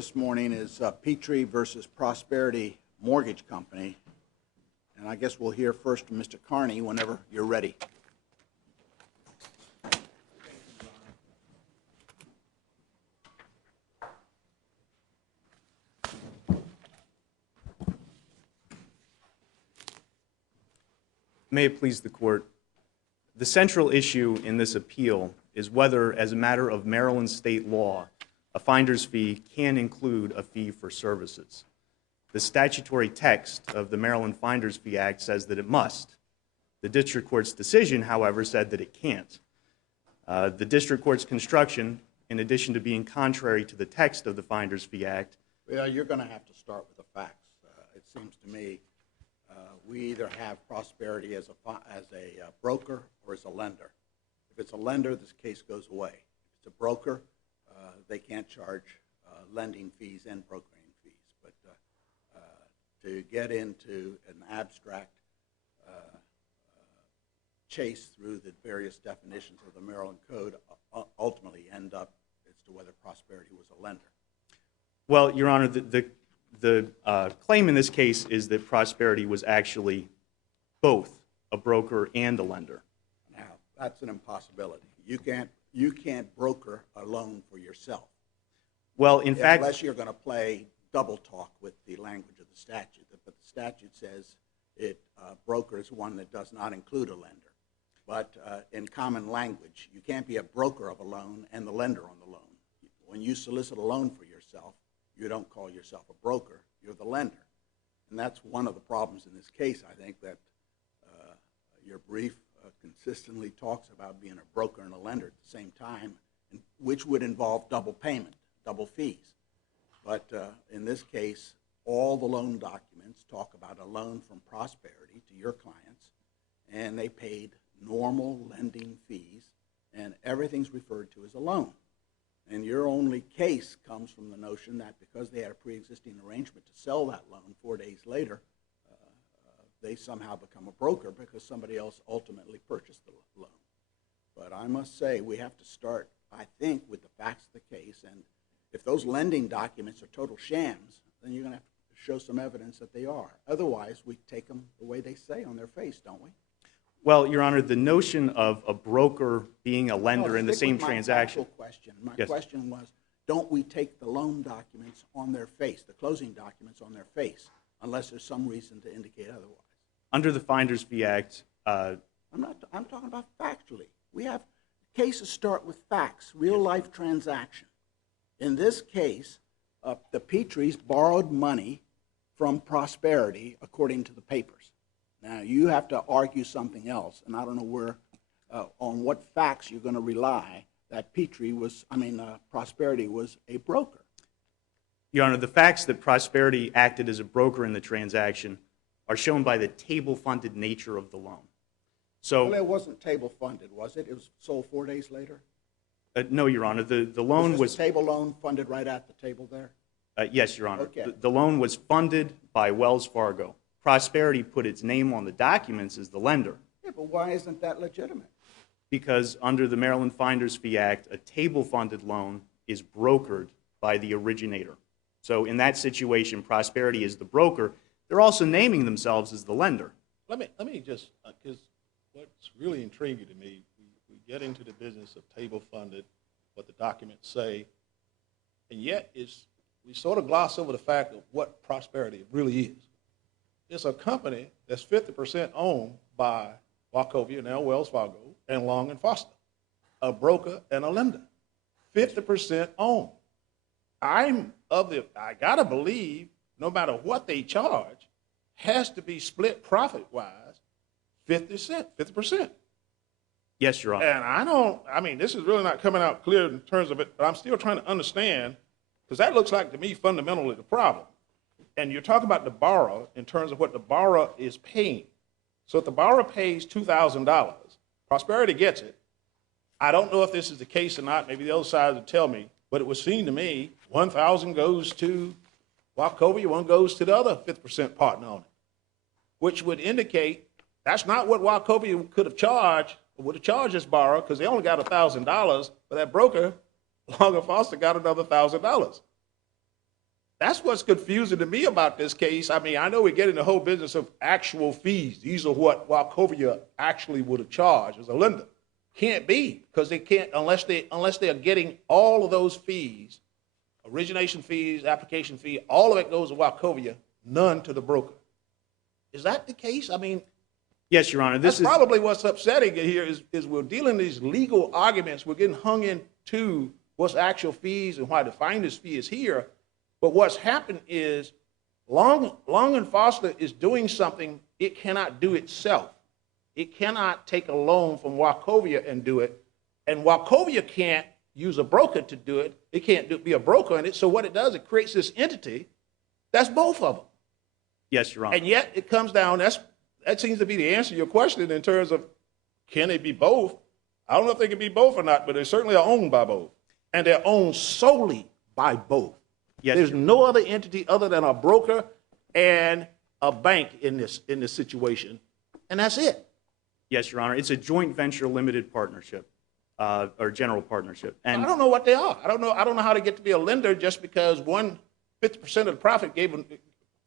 this morning is Petry versus Prosperity Mortgage Company. And I guess we'll hear first from Mr. Carney whenever you're ready. May it please the Court, the central issue in this appeal is whether, as a matter of Maryland state law, a finder's fee can include a fee for services. The statutory text of the Maryland Finder's Fee Act says that it must. The district court's decision, however, said that it can't. The district court's construction, in addition to being contrary to the text of the Finder's Fee Act. Well, you're going to have to start with the facts. It seems to me we either have Prosperity as a broker or as a lender. If it's a lender, this case goes away. If it's a broker, they can't charge lending fees and brokering fees. But to get into an abstract chase through the various definitions of the Maryland Code ultimately end up as to whether Prosperity was a lender. Well, Your Honor, the claim in this case is that Prosperity was actually both a broker and a lender. Now, that's an impossibility. You can't broker a loan for yourself. Well, in fact, unless you're going to play double talk with the language of the statute. But the statute says broker is one that does not include a lender. But in common language, you can't be a broker of a loan and the lender on the loan. When you solicit a loan for yourself, you don't call yourself a broker, you're the lender. And that's one of the problems in this case, I think, that your brief consistently talks about being a broker and a lender at the same time, which would involve double payment, double fees. But in this case, all the loan documents talk about a loan from Prosperity to your clients, and they paid normal lending fees, and everything's referred to as a loan. And your only case comes from the notion that because they had a pre-existing arrangement to sell that loan 4 days later, they somehow become a broker because somebody else ultimately purchased the loan. But I must say, we have to start, I think, with the facts of the case. And if those lending documents are total shams, then you're going to have to show some evidence that they are. Otherwise, we take them the way they say on their face, don't we? Well, Your Honor, the notion of a broker being a lender in the same transaction. My question was, don't we take the loan documents on their face, the closing documents on their face, unless there's some reason to indicate otherwise? Under the Finder's Fee Act, I'm talking about factually. We have cases start with facts, real-life transaction. In this case, the Petrys borrowed money from Prosperity, according to the papers. Now, you have to argue something else, and I don't know on what facts you're going to rely that Prosperity was a broker. Your Honor, the facts that Prosperity acted as a broker in the transaction are shown by the table-funded nature of the loan. Well, it wasn't table-funded, was it? It was sold 4 days later? No, Your Honor. The loan was... Was this a table loan funded right at the table there? Yes, Your Honor. Okay. The loan was funded by Wells Fargo. Prosperity put its name on the documents as the lender. Yeah, but why isn't that legitimate? Because under the Maryland Finder's Fee Act, a table-funded loan is brokered by the originator. So in that situation, Prosperity is the broker. They're also naming themselves as the lender. Let me just, because what's really intriguing to me, we get into the business of table-funded, what the documents say, and yet we sort of gloss over the fact of what Prosperity really is. It's a company that's 50% owned by Wachovia, now Wells Fargo, and Long & Foster, a broker and a lender, 50% owned. I got to believe no matter what they charge, has to be split profit-wise 50%. Yes, Your Honor. And this is really not coming out clear in terms of it, but I'm still trying to understand, because that looks like to me fundamentally the problem. And you're talking about the borrower in terms of what the borrower is paying. So if the borrower pays $2,000, Prosperity gets it. I don't know if this is the case or not. Maybe the other side would tell me. But it was seen to me, $1,000 goes to Wachovia, one goes to the other 50% partner on it, which would indicate that's not what Wachovia could have charged, or would have charged this borrower, because they only got $1,000, but that broker, Long & Foster, got another $1,000. That's what's confusing to me about this case. I mean, I know we get in the whole business of actual fees. These are what Wachovia actually would have charged as a lender. Can't be, because they can't unless they are getting all of those fees, origination fees, application fee, all of it goes to Wachovia, none to the broker. Is that the case? I mean, Yes, Your Honor. that's probably what's upsetting here is we're dealing these legal arguments. We're getting hung into what's actual fees and why the finder's fee is here. But what's happened is Long and Foster is doing something it cannot do itself. It cannot take a loan from Wachovia and do it. And Wachovia can't use a broker to do it. It can't be a broker in it. So what it does, it creates this entity that's both of them. Yes, Your Honor. And yet it comes down, that seems to be the answer to your question in terms of can they be both? I don't know if they can be both or not, but they certainly are owned by both. And they're owned solely by both. Yes, There's no other entity other than a broker and a bank in this situation, and that's it. Yes, Your Honor. It's a joint venture limited partnership, or general partnership. And I don't know what they are. I don't know how to get to be a lender just because 50% of the profit gave them,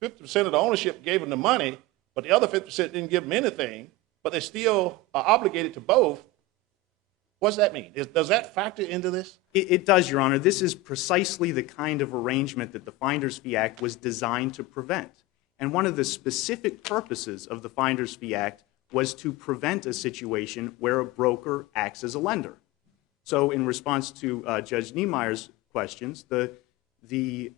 50% of the ownership gave them the money, but the other 50% didn't give them anything, but they still are obligated to both. What's that mean? Does that factor into this? It does, Your Honor. This is precisely the kind of arrangement that the Finder's Fee Act was designed to prevent. And one of the specific purposes of the Finder's Fee Act was to prevent a situation where a broker acts as a lender. So in response to Judge Niemeyer's questions, the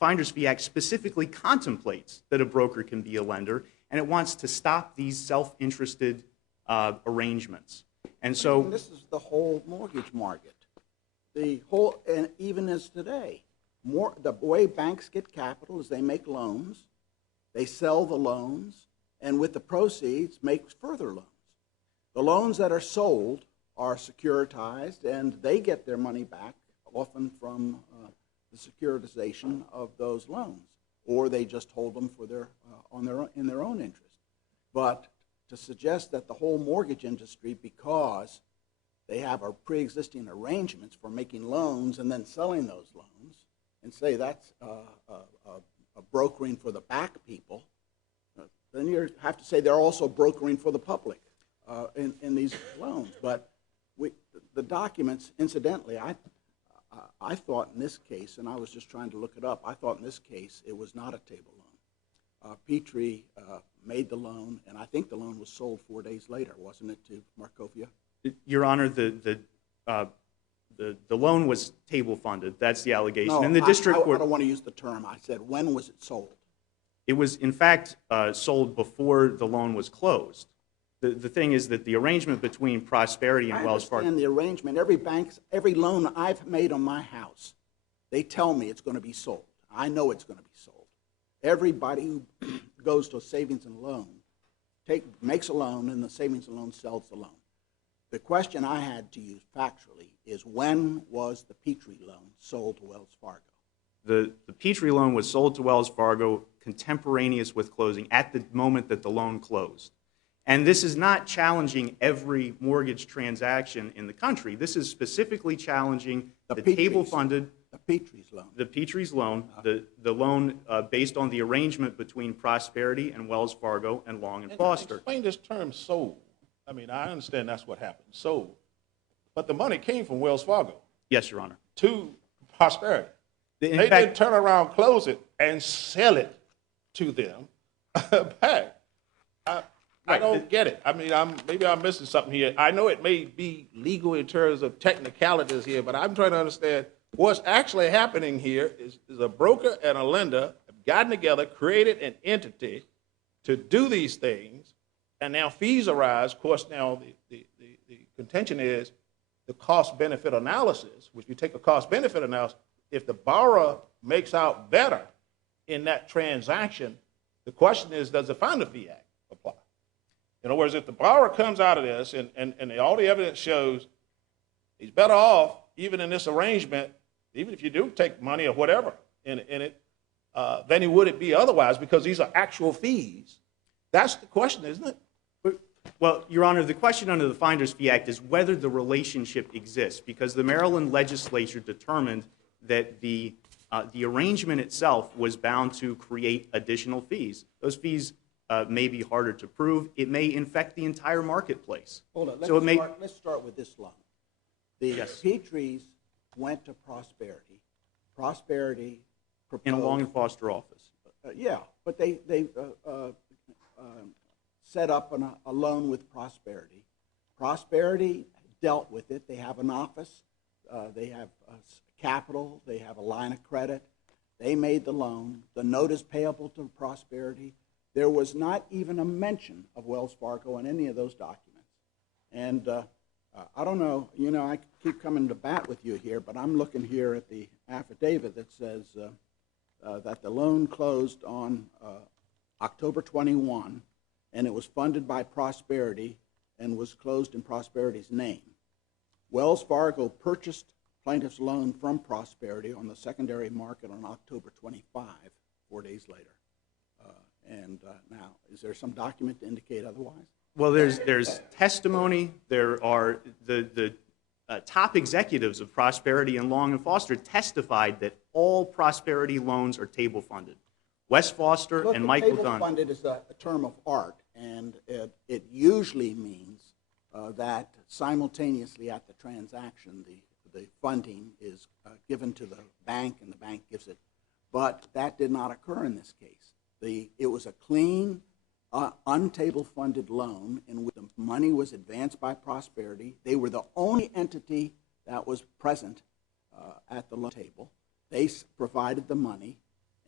Finder's Fee Act specifically contemplates that a broker can be a lender, and it wants to stop these self-interested arrangements. And so this is the whole mortgage market. The whole, and even as today, the way banks get capital is they make loans, they sell the loans, and with the proceeds make further loans. The loans that are sold are securitized, and they get their money back often from the securitization of those loans, or they just hold them for in their own interest. But to suggest that the whole mortgage industry, because they have our pre-existing arrangements for making loans and then selling those loans, and say that's a brokering for the back people, then you have to say they're also brokering for the public in these loans. But the documents, incidentally, I thought in this case, and I was just trying to look it up, I thought in this case it was not a table loan. Petry made the loan, and I think the loan was sold 4 days later, wasn't it, to Markovia? Your Honor, the loan was table funded. That's the allegation. No, and the district court, I don't want to use the term. I said, when was it sold? it was in fact sold before the loan was closed. The thing is that the arrangement between Prosperity and Wells Fargo. I understand the arrangement. Every loan I've made on my house, they tell me it's going to be sold. I know it's going to be sold. Everybody who goes to a savings and loan makes a loan, and the savings and loan sells the loan. The question I had to use factually is, when was the Petry loan sold to Wells Fargo? The Petry loan was sold to Wells Fargo contemporaneous with closing at the moment that the loan closed. And this is not challenging every mortgage transaction in the country. This is specifically challenging the table-funded, the Petry's loan. The Petry's loan, the loan based on the arrangement between Prosperity and Wells Fargo and Long and Foster. Explain this term sold. I mean, I understand that's what happened, sold. But the money came from Wells Fargo. Yes, Your Honor. To Prosperity. They fact, didn't turn around, close it, and sell it to them back. I don't get it. I mean, maybe I'm missing something here. I know it may be legal in terms of technicalities here, but I'm trying to understand what's actually happening here is a broker and a lender have gotten together, created an entity to do these things, and now fees arise. Of course, now the contention is the cost-benefit analysis, which you take a cost-benefit analysis, if the borrower makes out better in that transaction, the question is, does the Finder Fee Act apply? In other words, if the borrower comes out of this and all the evidence shows he's better off, even in this arrangement, even if you do take money or whatever in it, than he would it be otherwise, because these are actual fees. That's the question, isn't it? Well, Your Honor, the question under the Finder's Fee Act is whether the relationship exists, because the Maryland legislature determined that the the arrangement itself was bound to create additional fees. Those fees may be harder to prove. It may infect the entire marketplace. Hold on. Let's start with this loan. The Petrys went to Prosperity. Prosperity proposed... In a Long and Foster office. Yeah, but they set up a loan with Prosperity. Prosperity dealt with it. They have an office. They have capital. They have a line of credit. They made the loan. The note is payable to Prosperity. There was not even a mention of Wells Fargo in any of those documents. And I don't know, I keep coming to bat with you here, but I'm looking here at the affidavit that says that the loan closed on October 21, and it was funded by Prosperity and was closed in Prosperity's name. Wells Fargo purchased plaintiff's loan from Prosperity on the secondary market on October 25, 4 days later. Now, is there some document to indicate otherwise? Well, there's testimony. There are the top executives of Prosperity and Long and Foster testified that all Prosperity loans are table funded. Wes Foster and Michael Dunn. Table funded is a term of art, and it usually means that simultaneously at the transaction, the funding is given to the bank, and the bank gives it. But that did not occur in this case. It was a clean, untable funded loan in which the money was advanced by Prosperity. They were the only entity that was present at the loan table. They provided the money,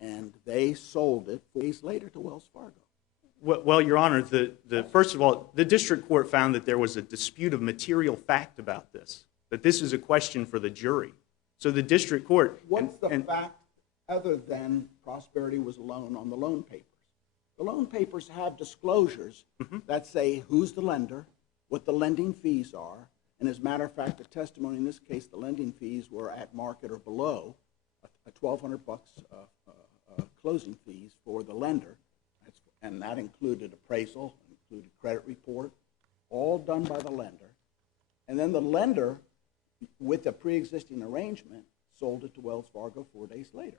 and they sold it 4 days later to Wells Fargo. Well, Your Honor, first of all, the district court found that there was a dispute of material fact about this, that this is a question for the jury. So the district court... What's the fact other than Prosperity was a loan on the loan papers? The loan papers have disclosures that say who's the lender, what the lending fees are, and as a matter of fact, the testimony in this case, the lending fees were at market or below $1,200 closing fees for the lender, and that included appraisal, included credit report, all done by the lender. And then the lender, with a pre-existing arrangement, sold it to Wells Fargo 4 days later.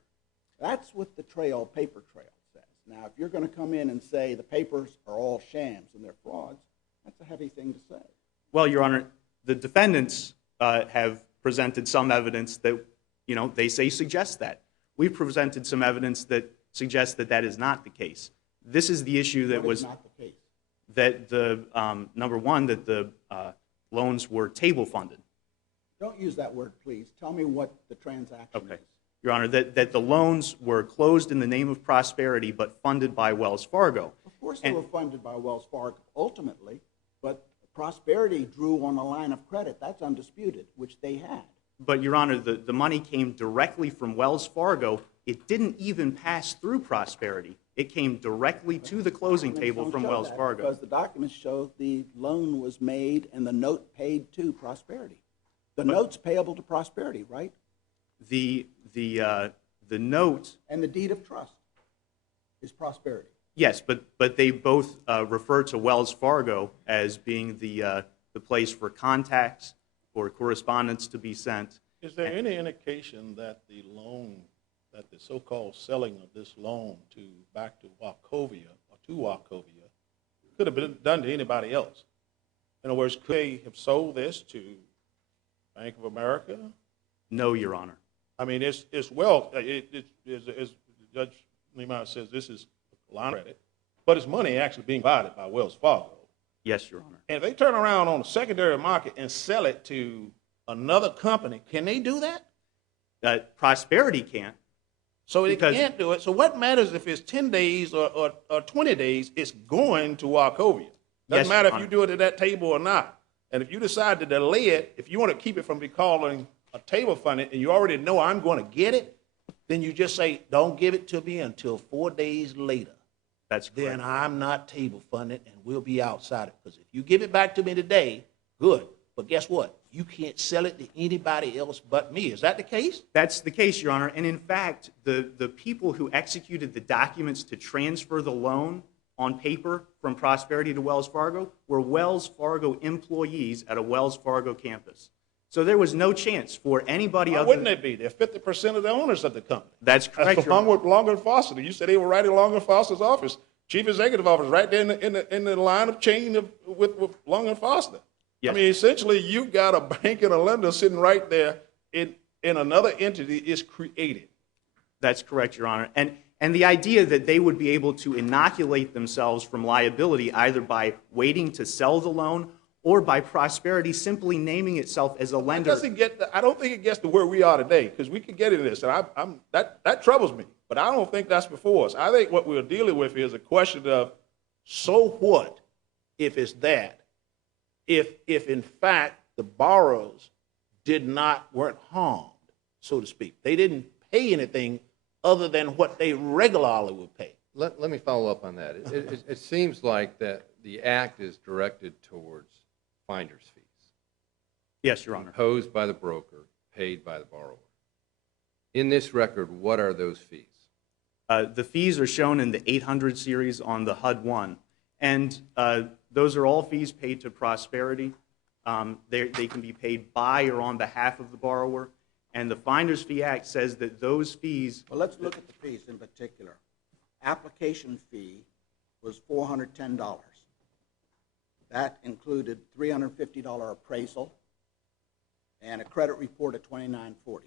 That's what the paper trail says. Now, if you're going to come in and say the papers are all shams and they're frauds, that's a heavy thing to say. Well, Your Honor, the defendants have presented some evidence that, they say suggests that. We've presented some evidence that suggests that that is not the case. This is the issue that was... not the case? That number one, that the loans were table funded. Don't use that word, please. Tell me what the transaction is. Your Honor, that the loans were closed in the name of Prosperity but funded by Wells Fargo. Of course they were funded by Wells Fargo, ultimately, but Prosperity drew on a line of credit. That's undisputed, which they had. But, Your Honor, the money came directly from Wells Fargo. It didn't even pass through Prosperity. It came directly to the closing table from Wells Fargo. Because the documents show the loan was made and the note paid to Prosperity. The note's payable to Prosperity, right? The note... And the deed of trust is Prosperity. Yes, but they both refer to Wells Fargo as being the place for contacts or correspondence to be sent. Is there any indication that the loan, that the so-called selling of this loan back to Wachovia, or to Wachovia, could have been done to anybody else? In other words, could they have sold this to Bank of America? No, Your Honor. I mean, as Judge Niemeyer says, this is line of credit, but it's money actually being provided by Wells Fargo. Yes, Your Honor. And if they turn around on the secondary market and sell it to another company, can they do that? Prosperity can't. So they can't do it. So what matters if it's 10 days or 20 days, it's going to Wachovia. Doesn't matter if you do it at that table or not. And if you decide to delay it, if you want to keep it from becoming a table funded and you already know I'm going to get it, then you just say, don't give it to me until 4 days later. That's correct. Then I'm not table funded and we'll be outside it. Because if you give it back to me today, good. But guess what? You can't sell it to anybody else but me. Is that the case? That's the case, Your Honor. And in fact, the people who executed the documents to transfer the loan on paper from Prosperity to Wells Fargo were Wells Fargo employees at a Wells Fargo campus. So there was no chance for anybody Why other wouldn't they be? They're 50% of the owners of the company. That's correct, That's Your along Honor. with Long and Foster. You said they were right in Long and Foster's office, chief executive office, right there in the line of chain with Long and Foster. Yes. I mean, essentially, you've got a bank and a lender sitting right there in another entity is created. That's correct, Your Honor. And the idea that they would be able to inoculate themselves from liability either by waiting to sell the loan or by Prosperity simply naming itself as a lender. I don't think it gets to where we are today, because we could get into this, and that troubles me. But I don't think that's before us. I think what we're dealing with is a question of, so what if it's that? If in fact the borrowers weren't harmed, so to speak. They didn't pay anything other than what they regularly would pay. Let me follow up on that. It seems like that the act is directed towards finder's fees. Yes, Your Honor. Imposed by the broker, paid by the borrower. In this record, what are those fees? The fees are shown in the 800 series on the HUD-1, and those are all fees paid to Prosperity. They can be paid by or on behalf of the borrower, and the Finder's Fee Act says that those fees... Well, let's look at the fees in particular. Application fee was $410. That included $350 appraisal and a credit report of $29.40.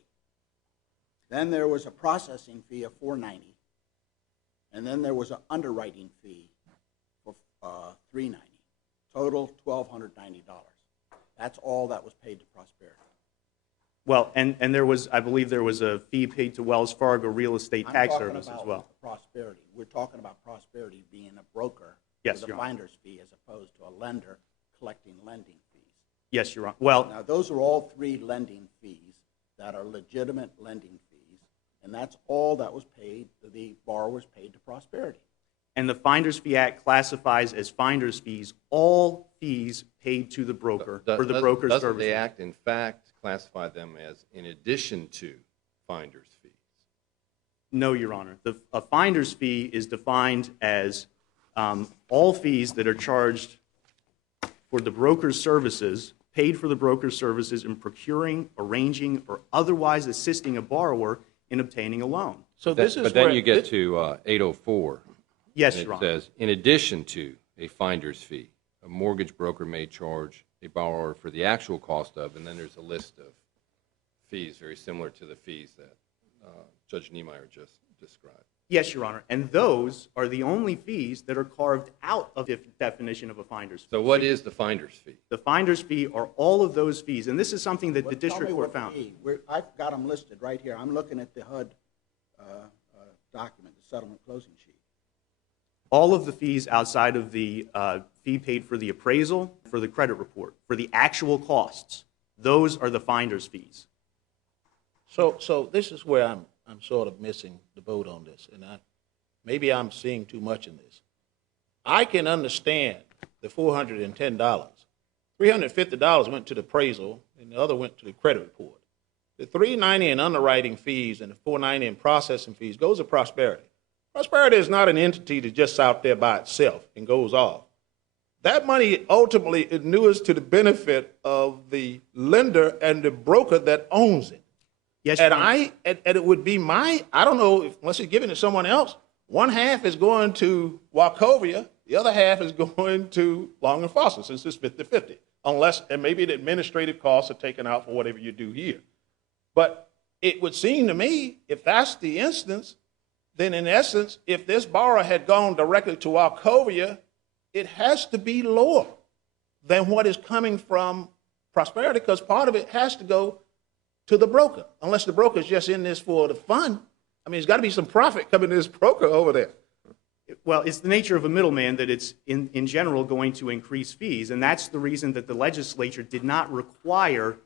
Then there was a processing fee of $490, and then there was an underwriting fee for $390. Total $1,290. That's all that was paid to Prosperity. Well, and there was, I believe there was a fee paid to Wells Fargo Real Estate Tax Service as well. Prosperity. We're talking about Prosperity being a broker Yes, with a Your Honor. finder's fee as opposed to a lender collecting lending fees. Yes, Your Honor. Well, Now, those are all three lending fees that are legitimate lending fees, and that's all that was paid, the borrowers paid to Prosperity. and the Finder's Fee Act classifies as finder's fees all fees paid to the broker for the broker's Doesn't services. the act, in fact, classify them as in addition to finder's fees? No, Your Honor. A finder's fee is defined as all fees that are charged for the broker's services, paid for the broker's services in procuring, arranging, or otherwise assisting a borrower in obtaining a loan. So this is But then where you get to 804. Yes, and Your it Honor. says, in addition to a finder's fee, a mortgage broker may charge a borrower for the actual cost of, and then there's a list of fees very similar to the fees that Judge Niemeyer just described. Yes, Your Honor. And those are the only fees that are carved out of the definition of a finder's fee. So what is the finder's fee? The finder's fee are all of those fees, and this is something that the But tell district me court what found. fee. I've got them listed right here. I'm looking at the HUD document, the settlement closing sheet. All of the fees outside of the fee paid for the appraisal, for the credit report, for the actual costs, those are the finder's fees. So this is where I'm sort of missing the boat on this, and maybe I'm seeing too much in this. I can understand the $410. $350 went to the appraisal, and the other went to the credit report. The $390 in underwriting fees and the $490 in processing fees goes to Prosperity. Prosperity is not an entity that's just out there by itself and goes off. That money ultimately inures to the benefit of the lender and the broker that owns it. Yes, And Your Honor. and it would be I don't know, unless it's given to someone else, one half is going to Wachovia, the other half is going to Long and Foster, since it's 50-50. Unless, and maybe the administrative costs are taken out for whatever you do here. But it would seem to me, if that's the instance, then in essence, if this borrower had gone directly to Wachovia, it has to be lower than what is coming from Prosperity, because part of it has to go to the broker, unless the broker is just in this for the fun. I mean, there's got to be some profit coming to this broker over there. Well, it's the nature of a middleman that it's, in general, going to increase fees, and that's the reason that the legislature did not require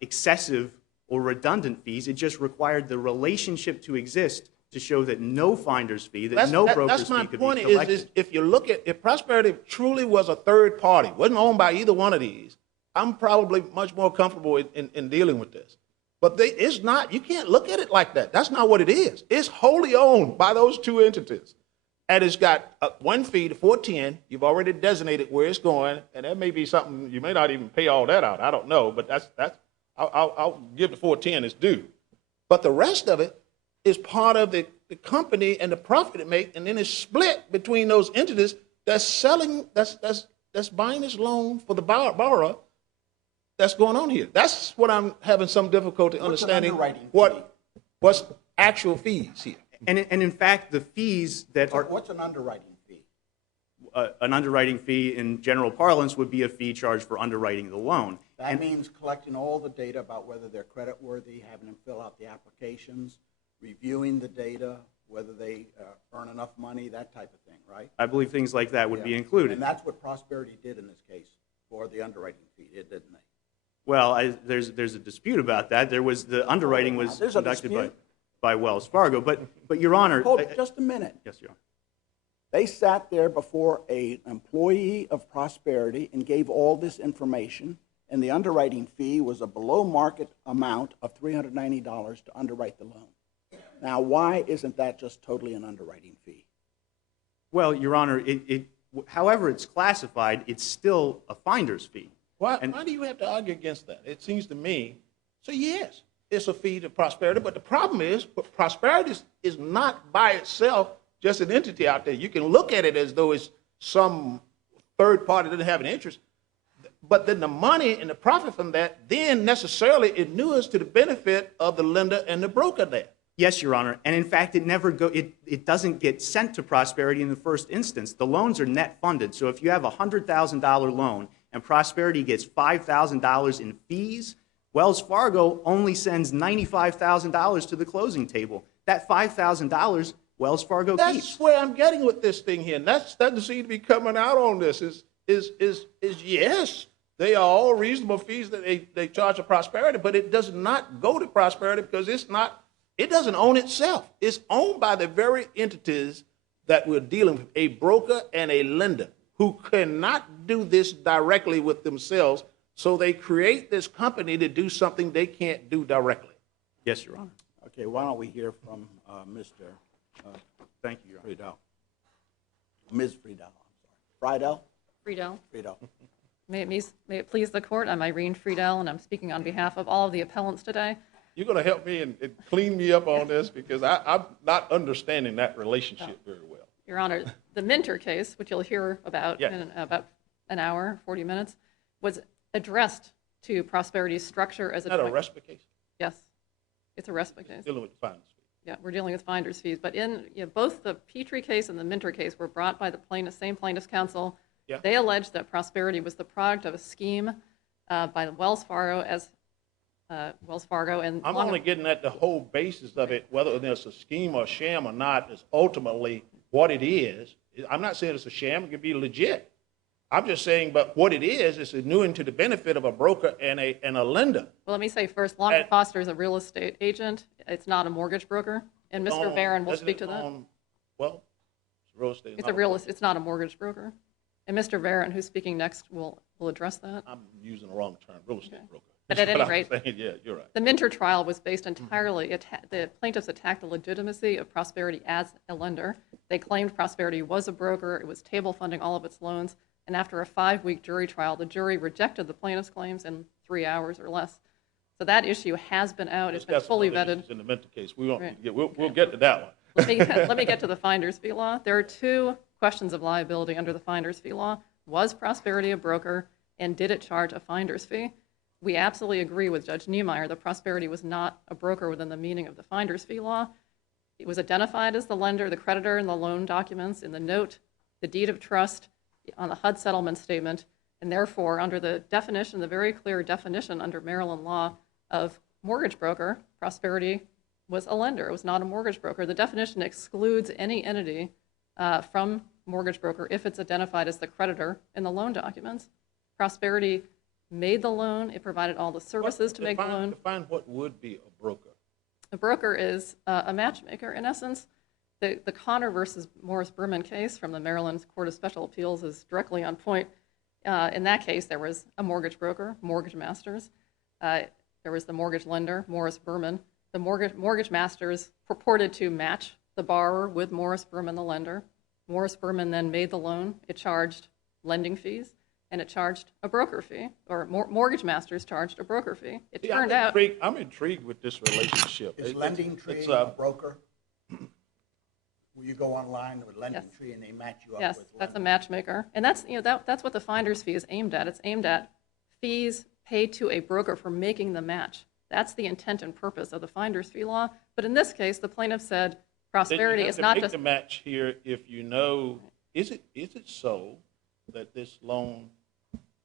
excessive or redundant fees. It just required the relationship to exist to show that no finder's fee, that no broker's fee could be collected. That's my point is if you look at, if Prosperity truly was a third party, wasn't owned by either one of these, I'm probably much more comfortable in dealing with this. But it's not, you can't look at it like that. That's not what it is. It's wholly owned by those two entities. And it's got one fee, the $410. You've already designated where it's going, and that may be something, you may not even pay all that out. I don't know, but that's I'll give the 410 its due. But the rest of it is part of the company and the profit it makes, and then it's split between those entities that's selling, that's buying this loan for the borrower. That's going on here. That's what I'm having some difficulty understanding. What's actual fees here? And in fact, the fees that are... What's an underwriting fee? An underwriting fee in general parlance would be a fee charged for underwriting the loan. That means collecting all the data about whether they're creditworthy, having them fill out the applications, reviewing the data, whether they earn enough money, that type of thing, right? I believe things like that would be included. And that's what Prosperity did in this case for the underwriting fee, didn't they? Well, there's a dispute about that. The underwriting was conducted by Wells Fargo. But Your Honor... Hold it just a minute. Yes, Your Honor. They sat there before an employee of Prosperity and gave all this information, and the underwriting fee was a below-market amount of $390 to underwrite the loan. Now, why isn't that just totally an underwriting fee? Well, Your Honor, however it's classified, it's still a finder's fee. Why do you have to argue against that? It seems to me, so yes, it's a fee to Prosperity, but the problem is Prosperity is not by itself just an entity out there. You can look at it as though it's some third party that doesn't have an interest, but then the money and the profit from that then necessarily inures to the benefit of the lender and the broker there. Yes, Your Honor, and in fact, it doesn't get sent to Prosperity in the first instance. The loans are net funded, so if you have a $100,000 loan and Prosperity gets $5,000 in fees, Wells Fargo only sends $95,000 to the closing table. That $5,000 Wells Fargo keeps. That's where I'm getting with this thing here, and that doesn't seem to be coming out on this. Is yes, they are all reasonable fees that they charge to Prosperity, but it does not go to Prosperity because it doesn't own itself. It's owned by the very entities that we're dealing with, a broker and a lender, who cannot do this directly with themselves, so they create this company to do something they can't do directly. Yes, Your Honor. Okay, why don't we hear from Mr. Thank you, Your Honor. Friedel. Ms. Friedel, I'm sorry. Friedel? Friedel. Friedel. May it please the court, I'm Irene Friedel, and I'm speaking on behalf of all of the appellants today. You're going to help me and clean me up on this because I'm not understanding that relationship very well. Your Honor, the Minter case, which you'll hear about in about an hour, 40 minutes, was addressed to Prosperity's structure as a... Is that a RESPA case? Yes, it's a RESPA case. Dealing with the finder's fee. Yeah, we're dealing with finder's fees. But both the Petry case and the Minter case were brought by the same plaintiff's counsel. Yeah. They alleged that Prosperity was the product of a scheme by Wells Fargo and... I'm only getting at the whole basis of it, whether it's a scheme or a sham or not, is ultimately what it is. I'm not saying it's a sham, it could be legit. I'm just saying, but what it is inuring to the benefit of a broker and a lender. Well, let me say first, Longer Foster is a real estate agent. It's not a mortgage broker. And Mr. Barron will speak to that. Well, it's real estate. It's not a mortgage broker. And Mr. Barron, who's speaking next, will address that. I'm using the wrong term, real estate broker. But at any rate, yeah, you're right. the Minter trial was based entirely, the plaintiffs attacked the legitimacy of Prosperity as a lender. They claimed Prosperity was a broker. It was table funding all of its loans. And after a 5-week jury trial, the jury rejected the plaintiff's claims in 3 hours or less. So that issue has been out. It's been fully vetted. In the Minter case, we'll get to that one. Let me get to the finder's fee law. There are two questions of liability under the finder's fee law. Was Prosperity a broker, and did it charge a finder's fee? We absolutely agree with Judge Niemeyer that Prosperity was not a broker within the meaning of the finder's fee law. It was identified as the lender, the creditor in the loan documents, in the note, the deed of trust, on the HUD settlement statement, and therefore, under the definition, the very clear definition under Maryland law of mortgage broker, Prosperity was a lender. It was not a mortgage broker. The definition excludes any entity from mortgage broker if it's identified as the creditor in the loan documents. Prosperity made the loan. It provided all the services to make the loan. Define what would be a broker. A broker is a matchmaker. In essence, the Connor versus Morris Berman case from the Maryland Court of Special Appeals is directly on point. In that case, there was a mortgage broker, Mortgage Masters. There was the mortgage lender, Morris Berman. The mortgage masters purported to match the borrower with Morris Berman, the lender. Morris Berman then made the loan. It charged lending fees. and it charged a broker fee, or Mortgage Masters charged a broker fee. It Yeah, turned out, I'm intrigued with this relationship. Is Lending Tree a broker? Will you go online with Lending Yes. Tree and they match you up yes, with that's a lenders? matchmaker. And that's, that's what the finder's fee is aimed at. It's aimed at fees paid to a broker for making the match. That's the intent and purpose of the finder's fee law. But in this case, the plaintiff said prosperity is not Then you just. have to make the match here if you know, is it so that this loan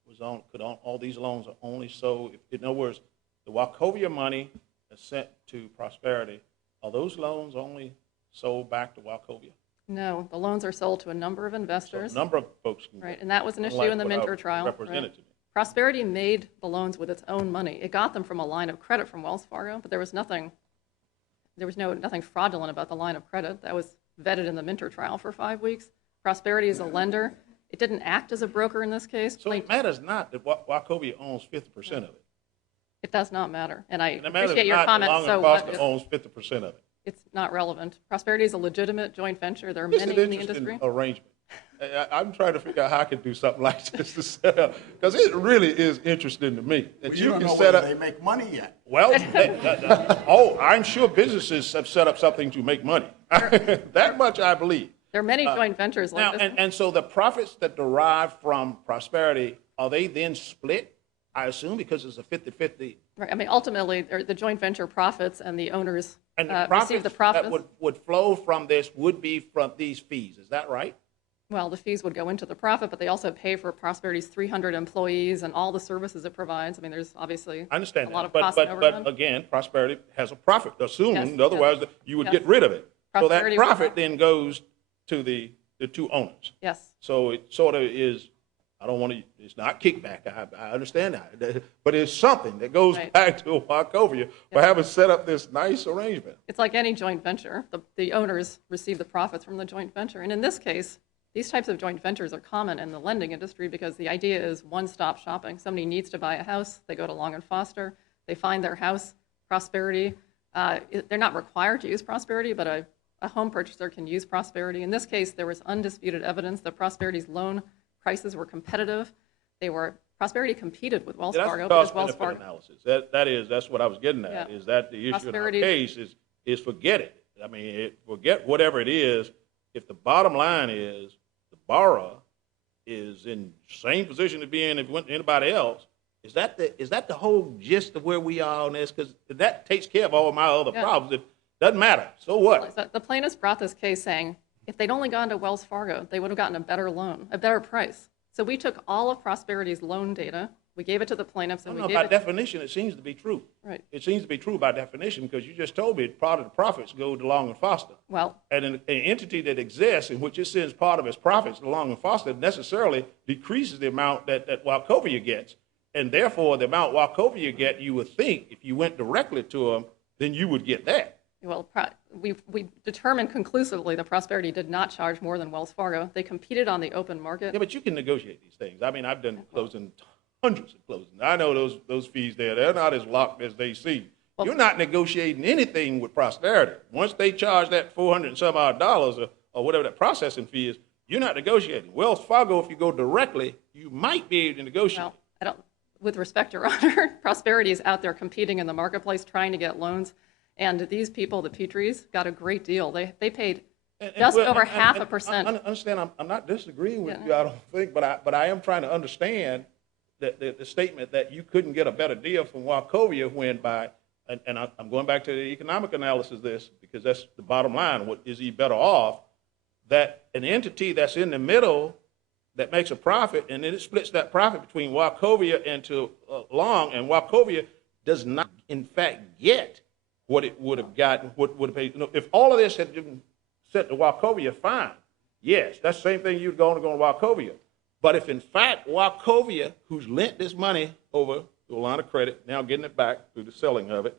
was on, all these loans are only so, in other words, the Wachovia money is sent to Prosperity, are those loans only sold back to Wachovia? No, the loans are sold to a number of So investors. a number of folks can Right, get, and that was an issue unlike in the what I Minter trial. represented right. to me. Prosperity made the loans with its own money. It got them from a line of credit from Wells Fargo, but there was nothing fraudulent about the line of credit. That was vetted in the Minter trial for 5 weeks. Prosperity is a lender. It didn't act as a broker in this case. So it matters not that Wachovia owns 50% of it. It does not matter. And I And it matters appreciate your not that comment. Long So and what? Foster owns 50% of it. It's not relevant. Prosperity is a legitimate joint venture. There are It's many an in the interesting industry. arrangement. I'm trying to figure out how I can do something like this to set up, because it really is interesting to me that Well, you don't can know set whether up. they make money yet. Well, I'm sure businesses have set up something to make money. That much I believe. There are many joint ventures like Now, this. and so the profits that derive from Prosperity, are they then split, I assume, because it's a 50-50? Right. I mean, ultimately, the joint venture profits and the owners And the receive the profits. that would flow from this would be from these fees. Is that right? Well, the fees would go into the profit, but they also pay for Prosperity's 300 employees and all the services it provides. I mean, there's obviously I understand a lot that, of cost and but overhead. again, Prosperity has a profit, assuming, Yes, otherwise yes, you would yes. get rid of it. So that Prosperity would profit not. then goes to the two owners. Yes. So it sort of is, I don't want to, it's not kickback, I understand that, but it's something that goes Right. back to Wachovia for having set up this nice arrangement. It's like any joint venture. The owners receive the profits from the joint venture. And in this case, these types of joint ventures are common in the lending industry because the idea is one-stop shopping. Somebody needs to buy a house, they go to Long and Foster, they find their house, Prosperity. They're not required to use Prosperity, but a home purchaser can use Prosperity. In this case, there was undisputed evidence that Prosperity's loan prices were competitive. Prosperity competed with Wells That's Fargo the because cost Wells benefit Fargo. analysis. That's what I was getting at, Yeah. is that the issue in our Prosperity- case is forget it. I mean, forget whatever it is. If the bottom line is the borrower is in the same position to be in if it went to anybody else, is that the whole gist of where we are on this? Because that takes care of all my other Yeah. problems. It doesn't matter. So what? So the plaintiffs brought this case saying if they'd only gone to Wells Fargo, they would have gotten a better loan, a better price. So we took all of Prosperity's loan data, we gave it to the plaintiffs, and No, we gave by it. definition, it seems to be true. Right. It seems to be true by definition because you just told me part of the profits go to Long and Foster. Well, And an entity that exists in which it sends part of its profits to Long and Foster necessarily decreases the amount that Wachovia gets. And therefore, the amount Wachovia get, you would think, if you went directly to them, then you would get that. well, we determined conclusively that Prosperity did not charge more than Wells Fargo. They competed on the open market. Yeah, but you can negotiate these things. I mean, I've done closing, hundreds of closings. I know those fees there, they're not as locked as they seem. Well- You're not negotiating anything with Prosperity. Once they charge that $400 and some odd or whatever that processing fee is, you're not negotiating. Wells Fargo, if you go directly, you might be able to negotiate. Well, I don't. With respect, Your Honor, Prosperity is out there competing in the marketplace, trying to get loans. And these people, the Petrys, got a great deal. They paid just over half a percent. Understand, I'm not disagreeing with Yeah. you, I don't think, but I am trying to understand the statement that you couldn't get a better deal from Wachovia when and I'm going back to the economic analysis of this because that's the bottom line. What is he better off? That an entity that's in the middle that makes a profit and then it splits that profit between Wachovia and to Long, and Wachovia does not, in fact, get what it would have gotten, what would have paid. You know, if all of this had been sent to Wachovia, fine. Yes, that's the same thing you'd go to Wachovia. But if in fact Wachovia, who's lent this money over to a line of credit, now getting it back through the selling of it,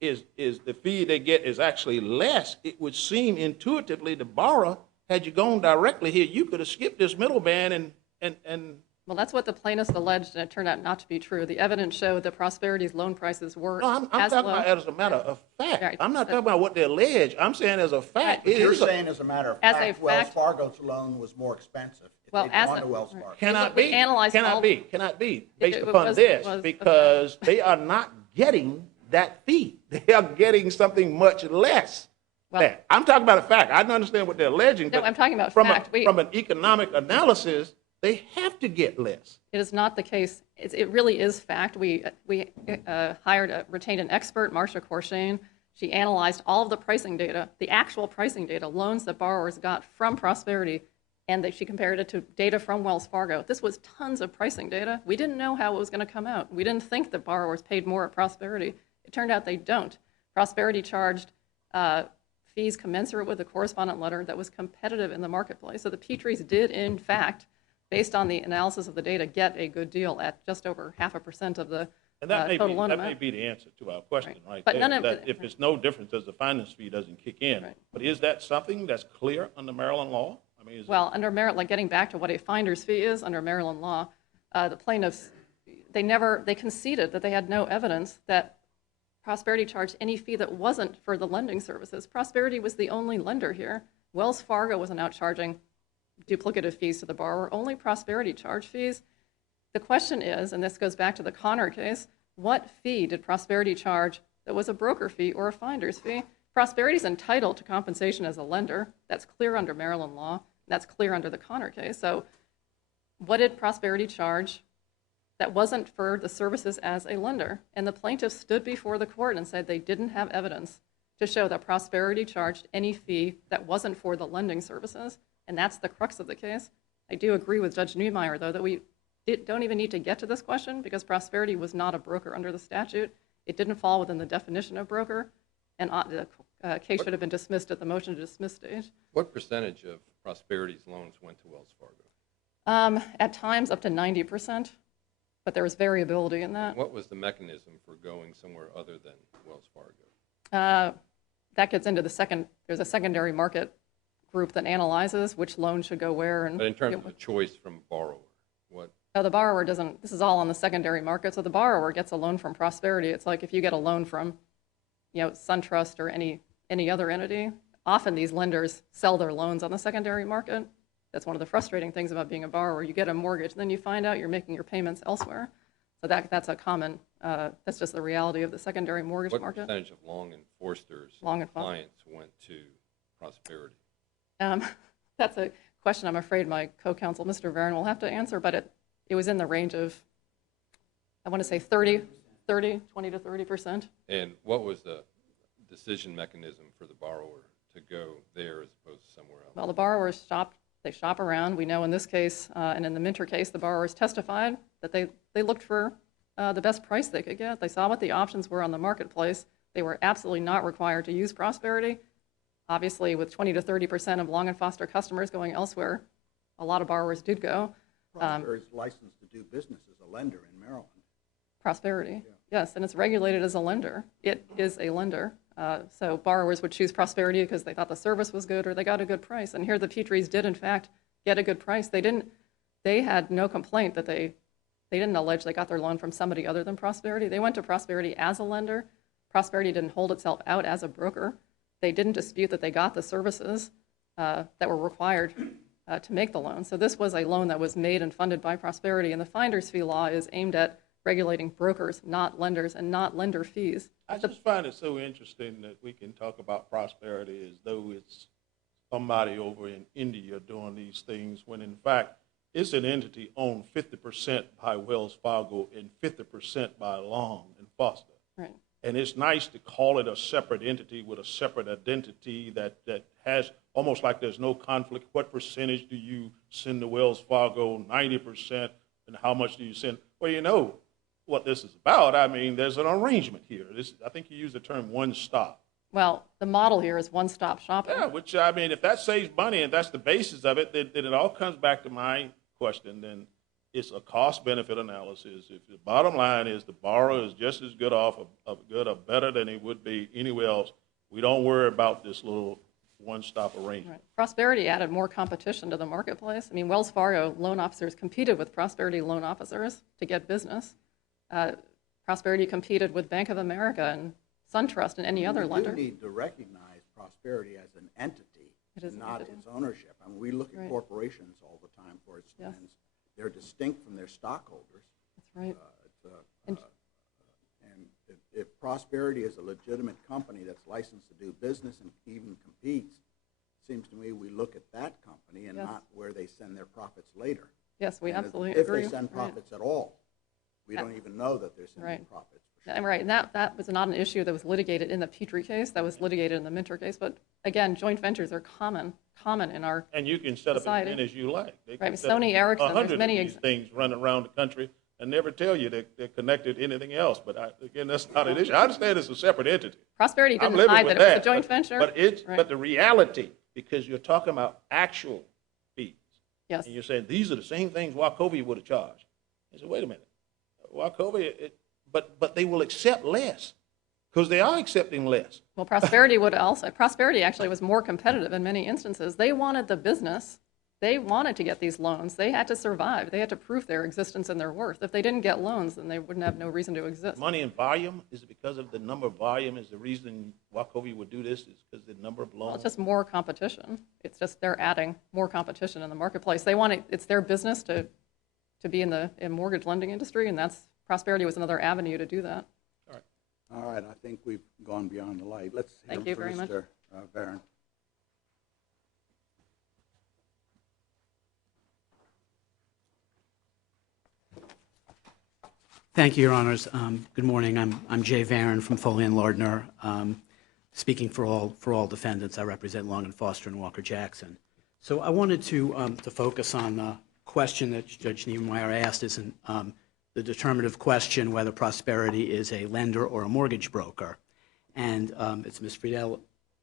is the fee they get is actually less, it would seem intuitively the borrower, had you gone directly here, you could have skipped this middleman and Well, that's what the plaintiffs alleged, and it turned out not to be true. The evidence showed that Prosperity's loan prices were No, I'm as talking low. about as a matter of fact. Right. I'm not talking about what they allege. I'm saying as a fact. Right. It You're is a- saying, as a matter of As a fact, Wells fact- Fargo's loan was more expensive if Well, they'd as gone a- to Wells right. Fargo. Cannot We be. analyzed Cannot all- be. Cannot be. Based it upon was- this, was- because they are not getting that fee. They are getting something much less. Well- That. I'm talking about a fact. I don't understand what they're alleging. No, but I'm talking about from fact. from an economic analysis, they have to get less. It is not the case. It really is fact. We retained an expert, Marcia Corshane. She analyzed all of the pricing data, the actual pricing data, loans that borrowers got from Prosperity, and that she compared it to data from Wells Fargo. This was tons of pricing data. We didn't know how it was going to come out. We didn't think that borrowers paid more at Prosperity. It turned out they don't. Prosperity charged fees commensurate with the correspondent letter that was competitive in the marketplace. So the Petrys did, in fact, based on the analysis of the data, get a good deal at just over 0.5% of the And that may total loan that amount. may be the answer to our question Right. right But there. none of that it- if it's no difference, does the finance fee doesn't kick in? Right. But is that something that's clear under Maryland law? I mean, is Well, under Maryland, like getting back to what a finder's fee is under Maryland law, the plaintiffs, they conceded that they had no evidence that Prosperity charged any fee that wasn't for the lending services. Prosperity was the only lender here. Wells Fargo wasn't out charging duplicative fees to the borrower. Only Prosperity charged fees. The question is, and this goes back to the Connor case, what fee did Prosperity charge that was a broker fee or a finder's fee? Prosperity is entitled to compensation as a lender. That's clear under Maryland law. That's clear under the Connor case. So what did Prosperity charge that wasn't for the services as a lender? And the plaintiffs stood before the court and said they didn't have evidence to show that Prosperity charged any fee that wasn't for the lending services. And that's the crux of the case. I do agree with Judge Niemeyer, though, that we don't even need to get to this question because Prosperity was not a broker under the statute. It didn't fall within the definition of broker, and the case should have been dismissed at the motion to dismiss stage. What percentage of Prosperity's loans went to Wells Fargo? At times, up to 90%, but there was variability in that. What was the mechanism for going somewhere other than Wells Fargo? That gets into there's a secondary market group that analyzes which loan should go where. And But in terms of a choice from borrower, what? the borrower doesn't, this is all on the secondary market, so the borrower gets a loan from Prosperity. It's like if you get a loan from, SunTrust or any other entity, often these lenders sell their loans on the secondary market. That's one of the frustrating things about being a borrower. You get a mortgage, and then you find out you're making your payments elsewhere. So that's a common, that's just the reality of the secondary mortgage What market. percentage of Long and Forster's Long and Foster. clients went to Prosperity? That's a question I'm afraid my co-counsel, Mr. Varon, will have to answer, but it was in the range of, I want to say 20 to 30%. And what was the decision mechanism for the borrower to go there as opposed to somewhere else? Well, the borrowers shop around. We know in this case, and in the Minter case, the borrowers testified that they looked for the best price they could get. They saw what the options were on the marketplace. They were absolutely not required to use Prosperity. Obviously, with 20 to 30% of Long and Foster customers going elsewhere, a lot of borrowers did go. Prosperity's licensed to do business as a lender in Maryland. Prosperity, yes, and it's regulated as a lender. It is a lender. So borrowers would choose Prosperity because they thought the service was good or they got a good price. And here the Petrys did, in fact, get a good price. They had no complaint that they didn't allege they got their loan from somebody other than Prosperity. They went to Prosperity as a lender. Prosperity didn't hold itself out as a broker. They didn't dispute that they got the services that were required to make the loan. So this was a loan that was made and funded by Prosperity, and the finder's fee law is aimed at regulating brokers, not lenders, and not lender fees. I just find it so interesting that we can talk about Prosperity as though it's somebody over in India doing these things, when in fact it's an entity owned 50% by Wells Fargo and 50% by Long and Foster. Right. And it's nice to call it a separate entity with a separate identity that has almost like there's no conflict. What percentage do you send to Wells Fargo? 90%. And how much do you send? Well, you know what this is about. I mean, there's an arrangement here. I think you used the term one stop. Well, the model here is one-stop shopping. Yeah, which, I mean, if that saves money and that's the basis of it, then it all comes back to my question. Then it's a cost-benefit analysis. If the bottom line is the borrower is just as good off, good or better than he would be anywhere else, we don't worry about this little one-stop arrangement. Right. Prosperity added more competition to the marketplace. I mean, Wells Fargo loan officers competed with Prosperity loan officers to get business. Prosperity competed with Bank of America and SunTrust and any other lender. You need to recognize Prosperity as an entity, It is an not entity. its ownership. I mean, we look at Right. corporations all the time for its Yes. plans. They're distinct from their stockholders. That's right. And if Prosperity is a legitimate company that's licensed to do business and even competes, it seems to me we look at that company and Yes. not where they send their profits later. Yes, we And absolutely if agree. they send Right. profits at all, we don't even know that they're sending Right. profits. Right, and that was not an issue that was litigated in the Petry case. That was litigated in the Minter case. But again, joint ventures are common in our And you can set up as society. many as you like. They can Right, set up Sony Ericsson, there's 100 many of these things running around the country and never tell you they're connected to anything else. But again, that's not an issue. I understand it's a separate entity. Prosperity I'm didn't living hide with that it was a that, joint venture. Right. But the reality, because you're talking about actual fees. Yes. And you're saying these are the same things Wachovia would have charged. I said, wait a minute. Wachovia, but they will accept less because they are accepting less. Well, Prosperity actually was more competitive in many instances. They wanted the business. They wanted to get these loans. They had to survive. They had to prove their existence and their worth. If they didn't get loans, then they wouldn't have no reason to exist. Money and volume, is it because of the number of volume is the reason Wachovia would do this? Is because the number of Well, loans? it's just more competition. It's just they're adding more competition in the marketplace. They want it's their business to be in the mortgage lending industry, and Prosperity was another avenue to do that. All right, I think we've gone beyond the light. Let's hear Thank you from very much. Mr. Barron. Thank you, Your Honors. Good morning. I'm Jay Varon from Foley and Lardner. Speaking for all defendants, I represent Long and Foster and Walker Jackson. So I wanted to focus on the question that Judge Niemeyer asked, is the determinative question whether Prosperity is a lender or a mortgage broker. And as Ms. Friedel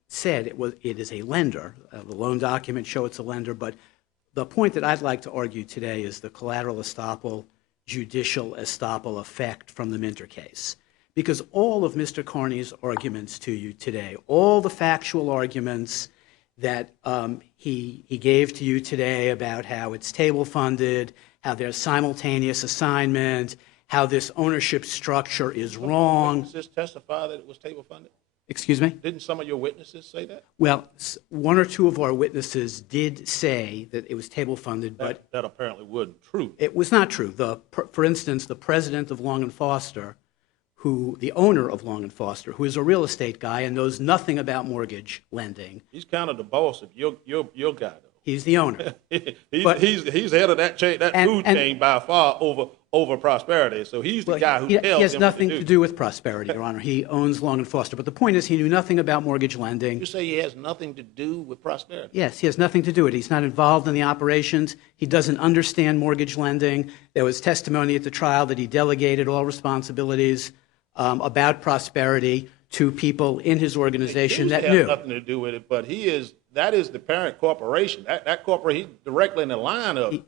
said, it is a lender. The loan documents show it's a lender, but the point that I'd like to argue today is the collateral estoppel, judicial estoppel effect from the Minter case. Because all of Mr. Carney's arguments to you today, all the factual arguments that he gave to you today about how it's table funded, how there's simultaneous assignment, how this ownership structure is wrong. Witnesses testify that it was table funded? Excuse me? Didn't some of your witnesses say that? Well, one or two of our witnesses did say that it was table funded, but That apparently wasn't true. it was not true. For instance, the president of Long and Foster, the owner of Long and Foster, who is a real estate guy and knows nothing about mortgage lending, He's kind of the boss of your guy, though. he's the owner. He's head of that chain, that food chain by far over Prosperity. So he's the guy who he tells has him nothing what to do with Prosperity, Your Honor. He owns Long and Foster. But the point is, he knew nothing about mortgage lending. You say he has nothing to do with Prosperity? Yes, he has nothing to do with it. He's not involved in the operations. He doesn't understand mortgage lending. There was testimony at the trial that he delegated all responsibilities about Prosperity to people in his organization that He knew. has nothing to do with it, but that is the parent corporation. That corporation, he's directly in the line of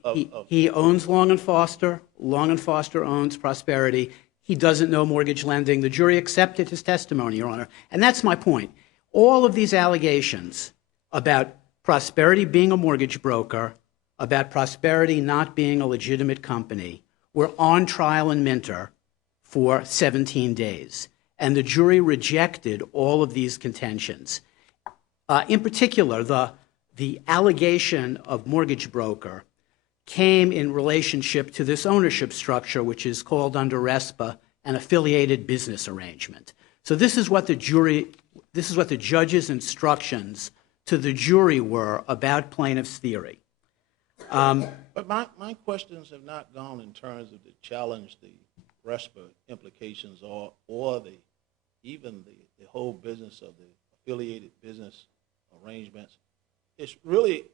He owns Long and Foster. Long and Foster owns Prosperity. He doesn't know mortgage lending. The jury accepted his testimony, Your Honor. And that's my point. All of these allegations about Prosperity being a mortgage broker, about Prosperity not being a legitimate company, were on trial in Minter for 17 days. And the jury rejected all of these contentions. In particular, the allegation of mortgage broker came in relationship to this ownership structure, which is called under RESPA an affiliated business arrangement. So this is what the judge's instructions to the jury were about plaintiff's theory. But my questions have not gone in terms of the challenge, the RESPA implications, or even the whole business of the affiliated business arrangements. It's really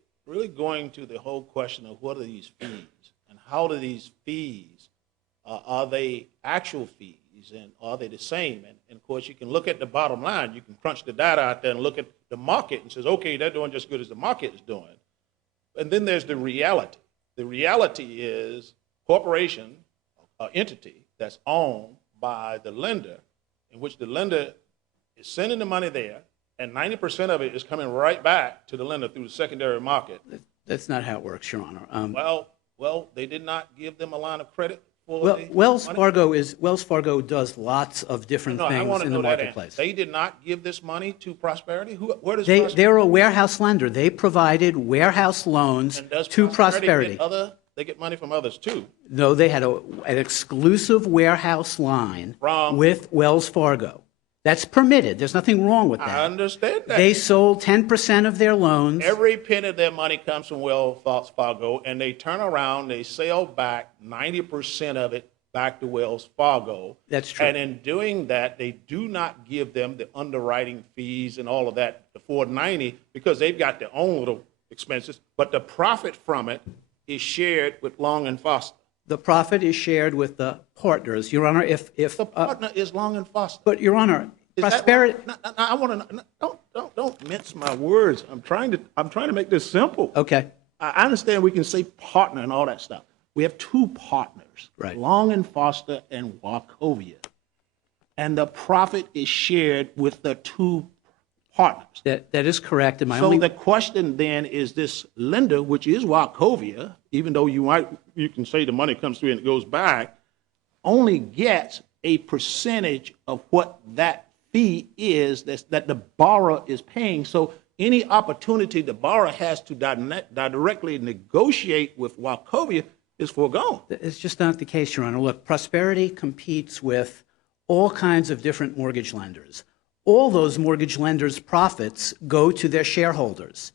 going to the whole question of what are these fees and how do these fees, are they actual fees and are they the same? And of course, you can look at the bottom line. You can crunch the data out there and look at the market and says, okay, they're doing just as good as the market is doing. And then there's the reality. The reality is corporation, entity that's owned by the lender, in which the lender is sending the money there, and 90% of it is coming right back to the lender through the secondary market. That's not how it works, Your Honor. Well, they did not give them a line of credit for Well, the Wells money? Fargo does lots of different No, I things want to in know the that marketplace. answer. They did not give this money to Prosperity? Where does They're Prosperity? a warehouse lender. They provided warehouse loans And does to Prosperity. They get money from others too. No, they had an exclusive warehouse line From? with Wells Fargo. That's permitted. There's nothing wrong with that. I understand that. They sold 10% of their loans. Every penny of their money comes from Wells Fargo, and they turn around, they sell back 90% of it back to Wells Fargo. That's true. And in doing that, they do not give them the underwriting fees and all of that, the $490, because they've got their own little expenses. But the profit from it is shared with Long and Foster. The profit is shared with the partners. Your Honor, if The partner is Long and Foster. but Your Honor, Is that Prosperity. right? No, I want to don't mince my words. I'm trying to make this simple. Okay. I understand we can say partner and all that stuff. We have two partners, Right. Long and Foster and Wachovia, and the profit is shared with the two partners. That is correct. And So the question then is, this lender, which is Wachovia, even though you can say the money comes through and it goes back, only gets a percentage of what that fee is that the borrower is paying. So any opportunity the borrower has to directly negotiate with Wachovia is foregone. It's just not the case, Your Honor. Look, Prosperity competes with all kinds of different mortgage lenders. All those mortgage lenders' profits go to their shareholders.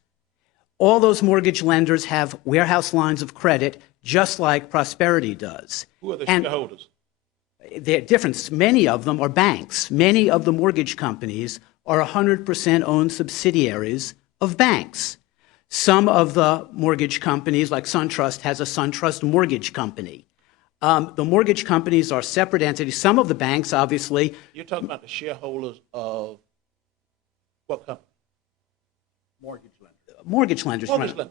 All those mortgage lenders have warehouse lines of credit, just like Prosperity does. Who are the And shareholders? they're different. Many of them are banks. Many of the mortgage companies are 100% owned subsidiaries of banks. Some of the mortgage companies, like SunTrust, has a SunTrust mortgage company. The mortgage companies are separate entities. Some of the banks, obviously, You're talking about the shareholders of what company? Mortgage lender. mortgage lenders. Your Mortgage Honor.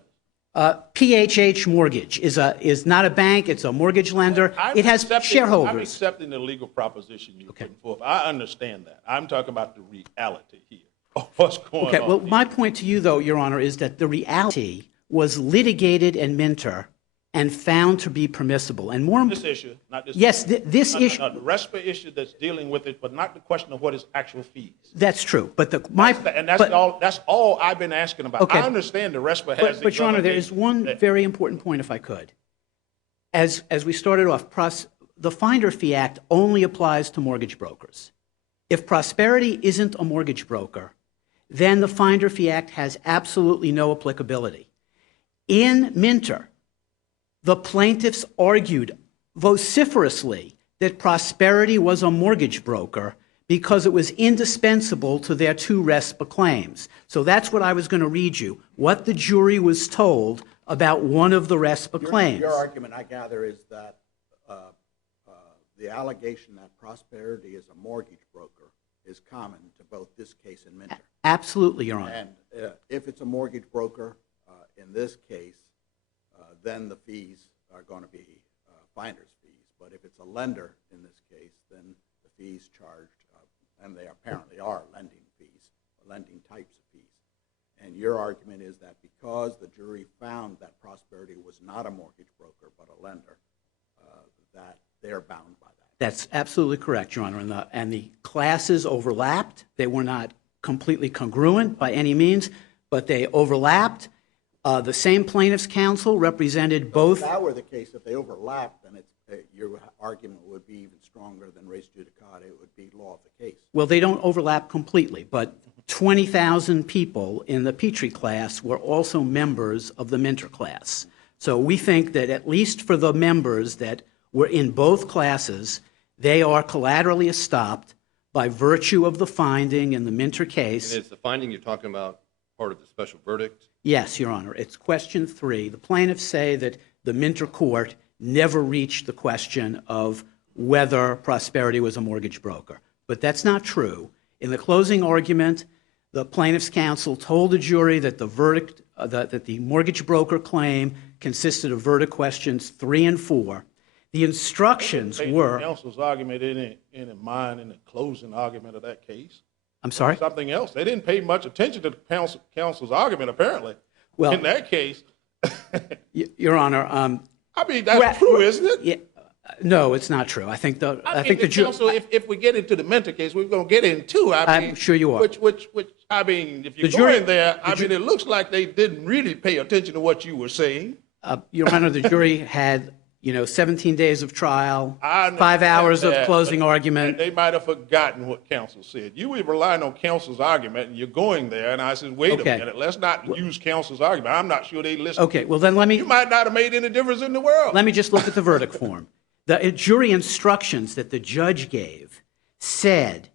lenders. PHH Mortgage is not a bank. It's a mortgage lender. It has I'm shareholders. accepting the legal proposition you're putting forth. I understand that. I'm talking about the reality here of what's going Okay, on. well, my point to you, though, Your Honor, is that the reality was litigated in Minter and found to be permissible. And more This issue, not this. Yes, this issue. No, the RESPA issue that's dealing with it, but not the question of what is actual fees. That's true. But That's all I've been asking about. Okay. I understand the RESPA has. But Your Honor, there is one very important point, if I could. As we started off, the Finder Fee Act only applies to mortgage brokers. If Prosperity isn't a mortgage broker, then the Finder Fee Act has absolutely no applicability. In Minter, the plaintiffs argued vociferously that Prosperity was a mortgage broker because it was indispensable to their two RESPA claims. So that's what I was going to read you, what the jury was told about one of the RESPA claims. Your argument, I gather, is that the allegation that Prosperity is a mortgage broker is common to both this case and Minter. Absolutely, Your Honor. And if it's a mortgage broker, in this case, then the fees are going to be finder's fees. But if it's a lender in this case, then the fees charged, and they apparently are lending fees, lending types of fees. And your argument is that because the jury found that Prosperity was not a mortgage broker but a lender, that they're bound by that. That's absolutely correct, Your Honor. And the classes overlapped. They were not completely congruent by any means, but they overlapped. The same plaintiffs' counsel represented both. If that were the case, if they overlapped, then your argument would be even stronger than res judicata. It would be law of the case. Well, they don't overlap completely, but 20,000 people in the Petry class were also members of the Minter class. So we think that at least for the members that were in both classes, they are collaterally estopped by virtue of the finding in the Minter case. And is the finding you're talking about part of the special verdict? Yes, Your Honor. It's question 3. The plaintiffs say that the Minter court never reached the question of whether Prosperity was a mortgage broker. But that's not true. In the closing argument, the plaintiffs' counsel told the jury that the verdict, that the mortgage broker claim consisted of verdict questions 3 and 4. The instructions were. Counsel's argument in mind in the closing argument of that case. I'm sorry? Something else. They didn't pay much attention to the counsel's argument, apparently. Well, in that case, Your Honor, I mean, that's true, isn't it? yeah, no, it's not true. I think the counsel, if we get into the Mentor case, we're going to get into. I'm sure you are. Which, I mean, if you're going there, I mean, it looks like they didn't really pay attention to what you were saying. Your Honor, the jury had, 17 days of trial, I 5 hours of understand that, closing but argument. They might have forgotten what counsel said. You were relying on counsel's argument, and you're going there, and I said, wait a minute, let's not use counsel's argument. I'm not sure they listened. Okay, well then You might not have made any difference in the world. let me just look at the verdict form. The jury instructions that the judge gave said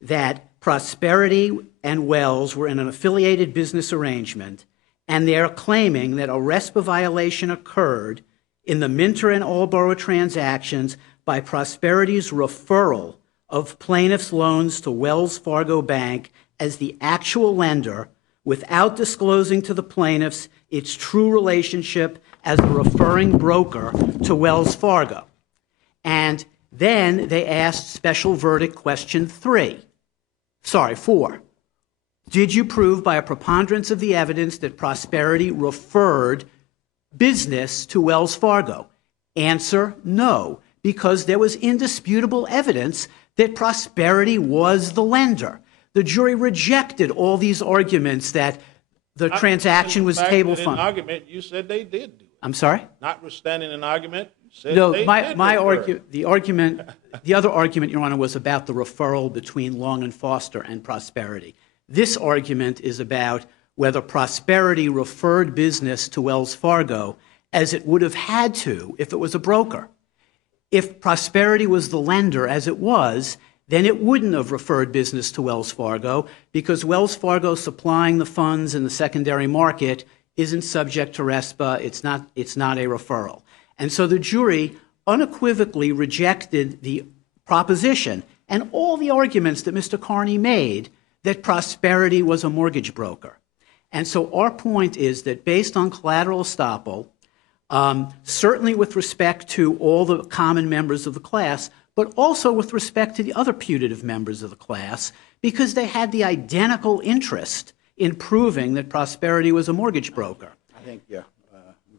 that Prosperity and Wells were in an affiliated business arrangement, and they're claiming that a RESPA violation occurred in the Minter and Allborough transactions by Prosperity's referral of plaintiffs' loans to Wells Fargo Bank as the actual lender without disclosing to the plaintiffs its true relationship as a referring broker to Wells Fargo. And then they asked special verdict question 4. Did you prove by a preponderance of the evidence that Prosperity referred business to Wells Fargo? Answer, no, because there was indisputable evidence that Prosperity was the lender. The jury rejected all these arguments that the transaction was table In funded. argument, you said they did do it. I'm sorry? Notwithstanding an argument, you said No, they my did the other argument, Your Honor, was about the referral between Long and Foster and Prosperity. This argument is about whether Prosperity referred business to Wells Fargo as it would have had to if it was a broker. If Prosperity was the lender, as it was, then it wouldn't have referred business to Wells Fargo because Wells Fargo supplying the funds in the secondary market isn't subject to RESPA. It's not a referral. And so the jury unequivocally rejected the proposition and all the arguments that Mr. Carney made that Prosperity was a mortgage broker. And so our point is that based on collateral estoppel, certainly with respect to all the common members of the class, but also with respect to the other putative members of the class, because they had the identical interest in proving that Prosperity was a mortgage broker. I think, we've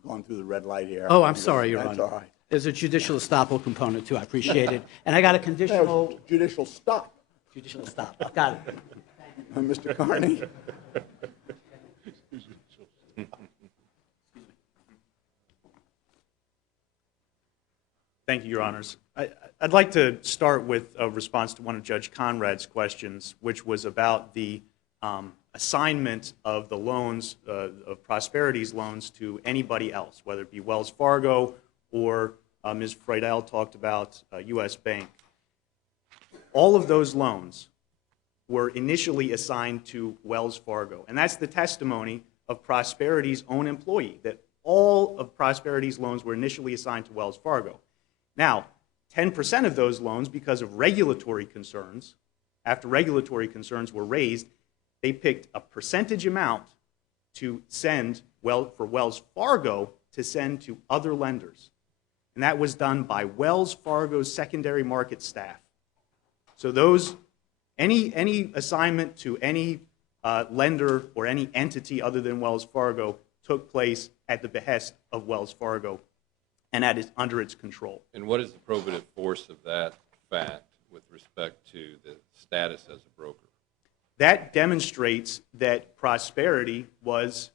gone through the red light here. Oh, I'm sorry, Your That's Honor. all right. There's a judicial estoppel component, too. I appreciate it. And I got a conditional Judicial stop. judicial stop. I got it. Mr. Carney. Thank you, Your Honors. I'd like to start with a response to one of Judge Conrad's questions, which was about the assignment of the loans, of Prosperity's loans to anybody else, whether it be Wells Fargo or Ms. Friedel talked about U.S. Bank. All of those loans were initially assigned to Wells Fargo, and that's the testimony of Prosperity's own employee, that all of Prosperity's loans were initially assigned to Wells Fargo. Now, 10% of those loans, because of regulatory concerns, after regulatory concerns were raised, they picked a percentage amount to send, for Wells Fargo to send to other lenders. And that was done by Wells Fargo's secondary market staff. So any assignment to any lender or any entity other than Wells Fargo took place at the behest of Wells Fargo and under its control. And what is the probative force of that fact with respect to the status as a broker? That demonstrates that Prosperity was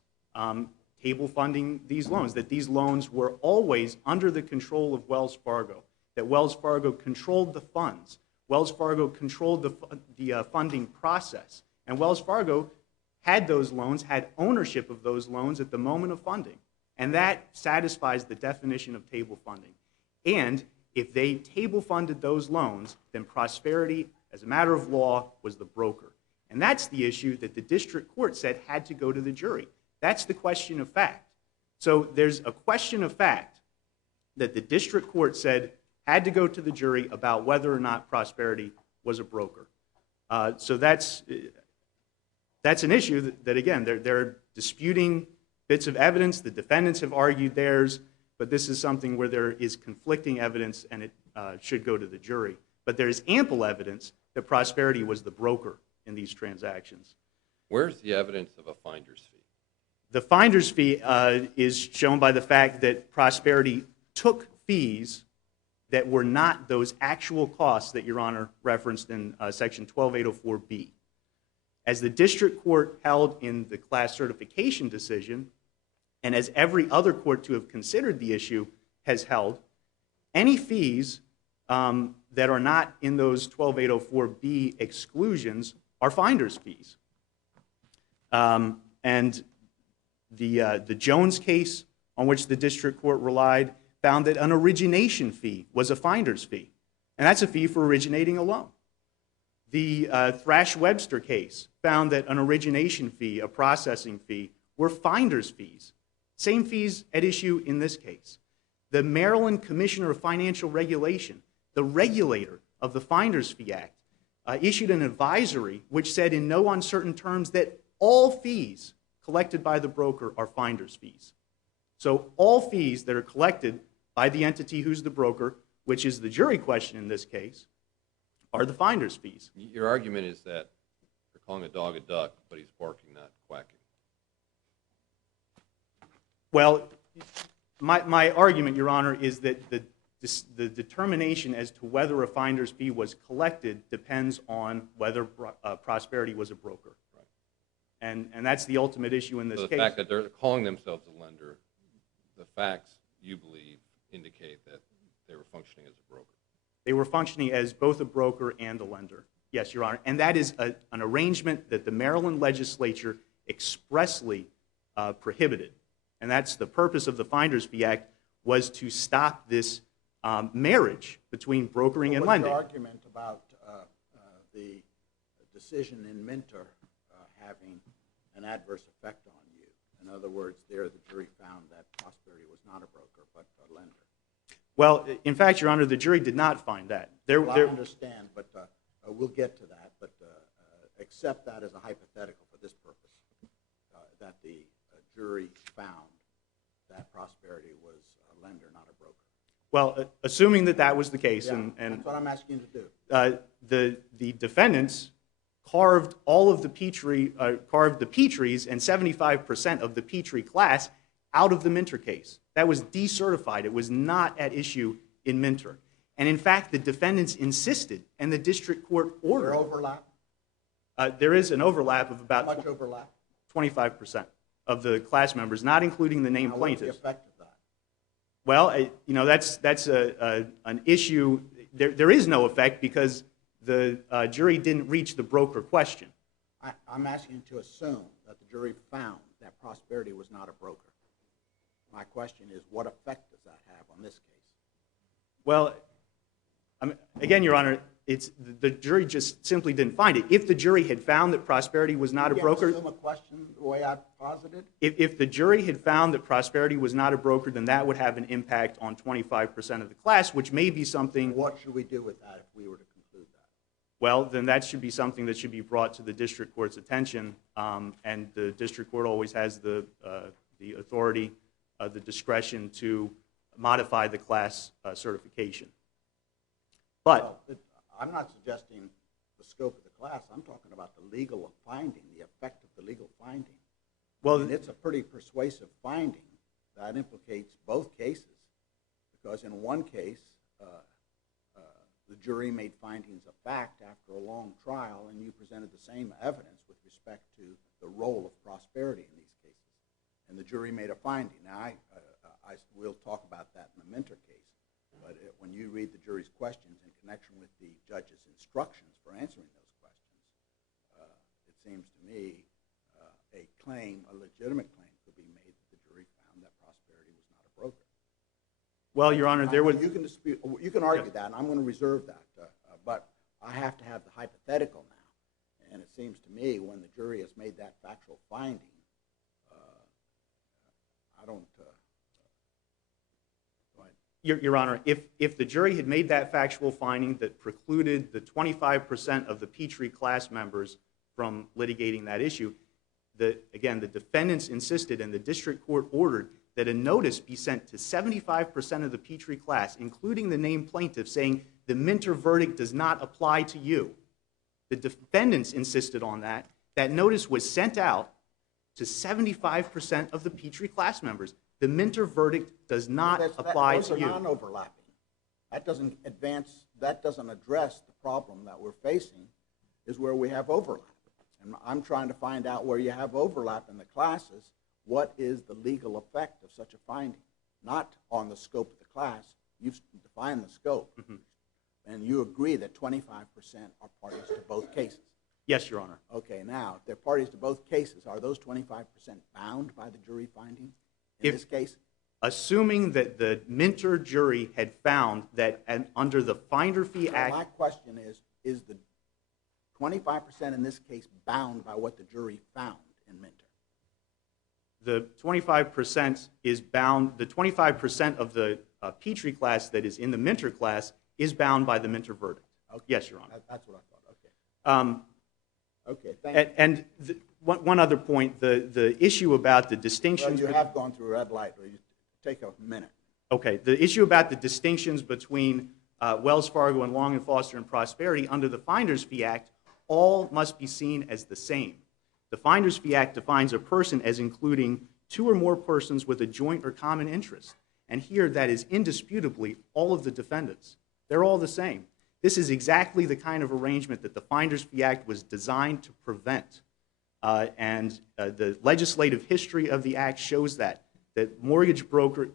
table funding these loans, that these loans were always under the control of Wells Fargo, that Wells Fargo controlled the funds, Wells Fargo controlled the funding process, and Wells Fargo had those loans, had ownership of those loans at the moment of funding. And that satisfies the definition of table funding. And if they table funded those loans, then Prosperity, as a matter of law, was the broker. And that's the issue that the district court said had to go to the jury. That's the question of fact. So there's a question of fact that the district court said had to go to the jury about whether or not Prosperity was a broker. So that's an issue that again, they're disputing bits of evidence. The defendants have argued theirs, but this is something where there is conflicting evidence and it should go to the jury. But there is ample evidence that Prosperity was the broker in these transactions. Where's the evidence of a finder's fee? The finder's fee is shown by the fact that Prosperity took fees that were not those actual costs that Your Honor referenced in Section 12804B. As the district court held in the class certification decision, and as every other court to have considered the issue has held, any fees that are not in those 12804B exclusions are finder's fees. And the Jones case on which the district court relied found that an origination fee was a finder's fee, and that's a fee for originating a loan. The Thrash-Webster case found that an origination fee, a processing fee, were finder's fees. Same fees at issue in this case. The Maryland Commissioner of Financial Regulation, the regulator of the Finder's Fee Act, issued an advisory which said in no uncertain terms that all fees collected by the broker are finder's fees. So all fees that are collected by the entity who's the broker, which is the jury question in this case, are the finder's fees. Your argument is that you're calling a dog a duck, but he's barking, not quacking. Well, my argument, Your Honor, is that the determination as to whether a finder's fee was collected depends on whether Prosperity was a broker. Right. And that's the ultimate issue in this case. So the fact that they're calling themselves a lender, the facts, you believe, indicate that they were functioning as a broker. They were functioning as both a broker and a lender. Yes, Your Honor. And that is an arrangement that the Maryland legislature expressly prohibited. And that's the purpose of the Finder's Fee Act, was to stop this marriage between brokering and lending. What's your argument about the decision in Minter having an adverse effect on you? In other words, there the jury found that Prosperity was not a broker but a lender. Well, in fact, Your Honor, the jury did not find that. Well, I understand, but we'll get to that. But accept that as a hypothetical for this purpose, that the jury found that Prosperity was a lender, not a broker. Well, assuming that that was the case, Yeah, and that's what I'm asking you to do. The defendants carved all of the carved the Petrys and 75% of the Petry class out of the Minter case. That was decertified. It was not at issue in Minter. And in fact, the defendants insisted, and the district court ordered. Is there overlap? There is an overlap of about How much overlap? 25% of the class members, not including the named plaintiffs. What's the effect of that? Well, that's an issue. There is no effect because the jury didn't reach the broker question. I'm asking you to assume that the jury found that Prosperity was not a broker. My question is, what effect does that have on this case? Well, again, Your Honor, the jury just simply didn't find it. If the jury had found that Prosperity was not a broker, assume a question the way I posited? if the jury had found that Prosperity was not a broker, then that would have an impact on 25% of the class, which may be something. What should we do with that if we were to conclude that? Well, then that should be something that should be brought to the district court's attention, and the district court always has the authority, the discretion to modify the class certification. But well, I'm not suggesting the scope of the class. I'm talking about the legal finding, the effect of the legal finding. well, And it's a pretty persuasive finding that implicates both cases, because in one case, the jury made findings of fact after a long trial, and you presented the same evidence with respect to the role of Prosperity in these cases. And the jury made a finding. Now, we'll talk about that in the Minter case, but when you read the jury's questions in connection with the judge's instructions for answering those questions, it seems to me a legitimate claim could be made that the jury found that Prosperity was not a broker. well, Your Honor, there would. You can argue that, and I'm going to reserve that, but I have to have the hypothetical now. And it seems to me when the jury has made that factual finding, I don't. Go ahead. Your Honor, if the jury had made that factual finding that precluded the 25% of the Petry class members from litigating that issue, again, the defendants insisted and the district court ordered that a notice be sent to 75% of the Petry class, including the named plaintiff, saying the Minter verdict does not apply to you. The defendants insisted on that. That notice was sent out to 75% of the Petry class members. The Minter verdict does not apply to you. Those are non-overlapping. That doesn't address the problem that we're facing, is where we have overlap. And I'm trying to find out where you have overlap in the classes, what is the legal effect of such a finding? Not on the scope of the class. You've defined the scope. And you agree that 25% are parties to both cases. Yes, Your Honor. Okay, now, if they're parties to both cases, are those 25% bound by the jury finding in this case? Assuming that the Minter jury had found that under the Finder Fee Act... My question is the 25% in this case bound by what the jury found in Minter? The 25% is bound, the 25% of the Petry class that is in the Minter class is bound by the Minter verdict. Okay. Yes, Your Honor. That's what I thought, okay. Okay, thank you. And one other point, the issue about the distinctions... Well, you have gone through a red light. Will you take a minute? Okay, the issue about the distinctions between Wells Fargo and Long and Foster and Prosperity under the Finder's Fee Act all must be seen as the same. The Finder's Fee Act defines a person as including two or more persons with a joint or common interest. And here, that is indisputably all of the defendants. They're all the same. This is exactly the kind of arrangement that the Finder's Fee Act was designed to prevent. The legislative history of the Act shows that mortgage broker,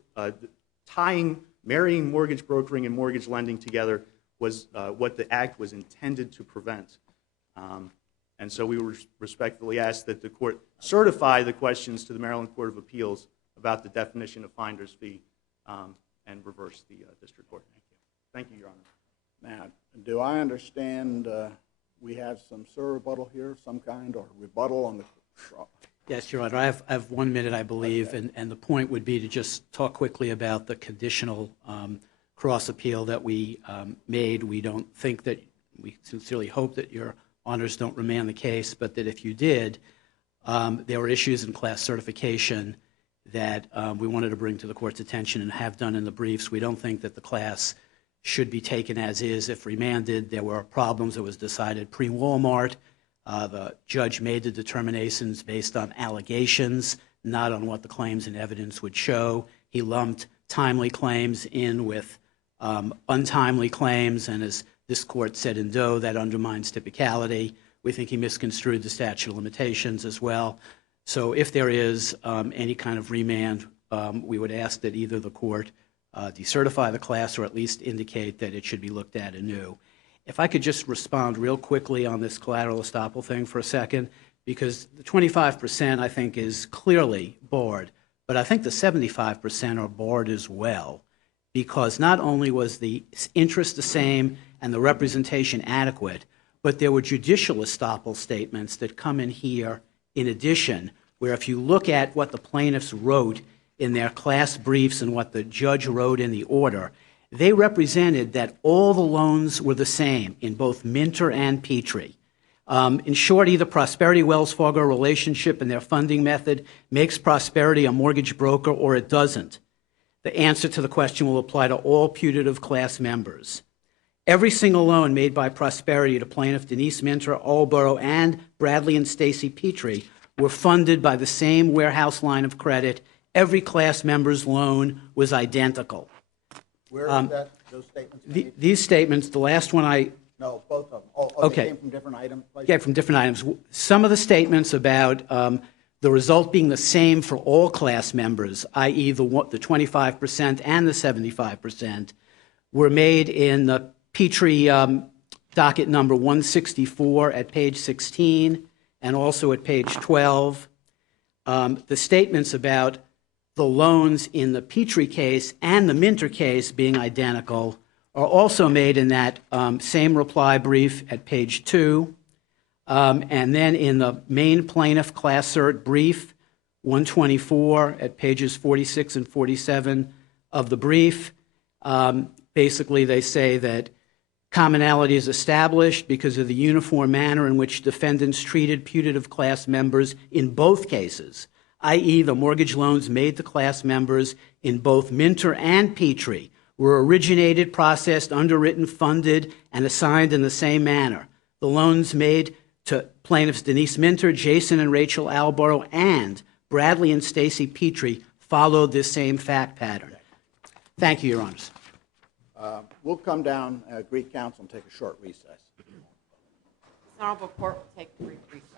marrying mortgage brokering and mortgage lending together was what the Act was intended to prevent. And so we would respectfully ask that the Court certify the questions to the Maryland Court of Appeals about the definition of Finder's Fee and reverse the District Court. Thank you, Your Honor. Now, do I understand we have some rebuttal here of some kind, or rebuttal on the... Yes, Your Honor. I have 1 minute, I believe, okay. and the point would be to just talk quickly about the conditional cross appeal that we made. We don't think that, we sincerely hope that Your Honors don't remand the case, but that if you did, there were issues in class certification that we wanted to bring to the Court's attention and have done in the briefs. We don't think that the class should be taken as is if remanded. There were problems. It was decided pre-Walmart. The judge made the determinations based on allegations, not on what the claims and evidence would show. He lumped timely claims in with untimely claims, and as this Court said in Doe, that undermines typicality. We think he misconstrued the statute of limitations as well. So if there is any kind of remand, we would ask that either the Court decertify the class or at least indicate that it should be looked at anew. If I could just respond real quickly on this collateral estoppel thing for a second, because the 25% I think is clearly barred, but I think the 75% are barred as well, because not only was the interest the same and the representation adequate, but there were judicial estoppel statements that come in here in addition, where if you look at what the plaintiffs wrote in their class briefs and what the judge wrote in the order, they represented that all the loans were the same in both Minter and Petry. In short, either Prosperity-Wells Fargo relationship and their funding method makes Prosperity a mortgage broker or it doesn't. The answer to the question will apply to all putative class members. Every single loan made by Prosperity to plaintiff Denise Minter, Aldborough, and Bradley and Stacy Petry were funded by the same warehouse line of credit. Every class member's loan was identical. Where is that, those statements made? These statements, the last one No, both of them. Oh, Okay. They came from different items? Yeah, from different items. Some of the statements about the result being the same for all class members, i.e. the 25% and the 75%, were made in the Petry docket number 164 at page 16 and also at page 12. The statements about the loans in the Petry case and the Minter case being identical are also made in that same reply brief at page 2. And then in the main plaintiff class cert brief, 124 at pages 46 and 47 of the brief, basically they say that commonality is established because of the uniform manner in which defendants treated putative class members in both cases, i.e. the mortgage loans made to class members in both Minter and Petry were originated, processed, underwritten, funded, and assigned in the same manner. The loans made to plaintiffs Denise Minter, Jason and Rachel Alborough, and Bradley and Stacy Petry followed this same fact pattern. Thank you, Your Honors. We'll come down, Greek Council, and take a short recess. This honorable court will take a brief recess.